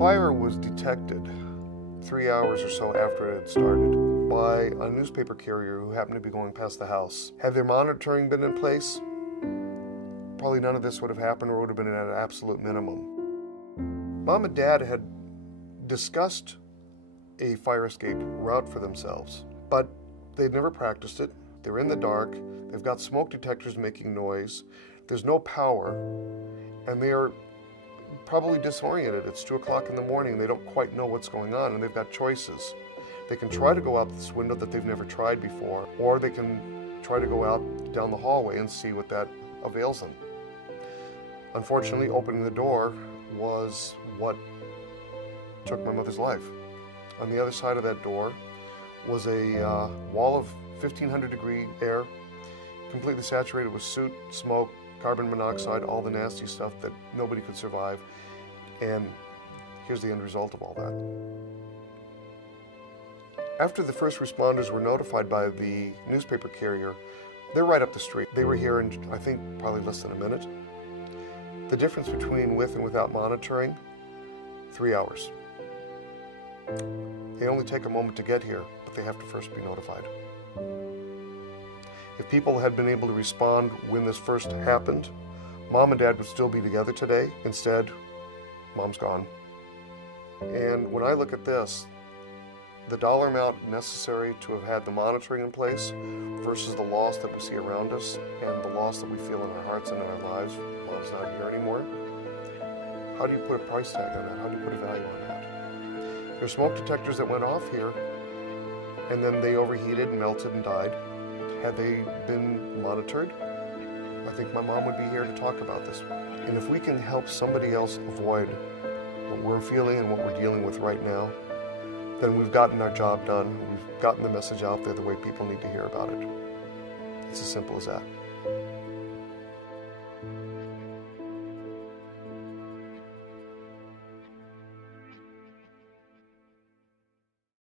fire was detected 3 hours or so after it had started by a newspaper carrier who happened to be going past the house. Had their monitoring been in place, probably none of this would have happened, or would have been at an absolute minimum. Mom and Dad had discussed a fire escape route for themselves, but they'd never practiced it. They're in the dark, they've got smoke detectors making noise, there's no power, and they are probably disoriented. It's 2 o'clock in the morning, they don't quite know what's going on, and they've got choices. They can try to go out this window that they've never tried before, or they can try to go out down the hallway and see what that avails them. Unfortunately, opening the door was what took my mother's life. On the other side of that door was a wall of 1,500-degree air, completely saturated with soot, smoke, carbon monoxide, all the nasty stuff that nobody could survive. And here's the end result of all that. After the first responders were notified by the newspaper carrier, they're right up the street. They were here in, I think, probably less than a minute. The difference between with and without monitoring, 3 hours. They only take a moment to get here, but they have to first be notified. If people had been able to respond when this first happened, Mom and Dad would still be together today. Instead, Mom's gone. And when I look at this, the dollar amount necessary to have had the monitoring in place versus the loss that we see around us and the loss that we feel in our hearts and in our lives, Mom's not here anymore. How do you put a price tag on that? How do you put a value on that? There's smoke detectors that went off here, and then they overheated and melted and died. Had they been monitored, I think my mom would be here to talk about this. And if we can help somebody else avoid what we're feeling and what we're dealing with right now, then we've gotten our job done. We've gotten the message out there the way people need to hear about it. It's as simple as that.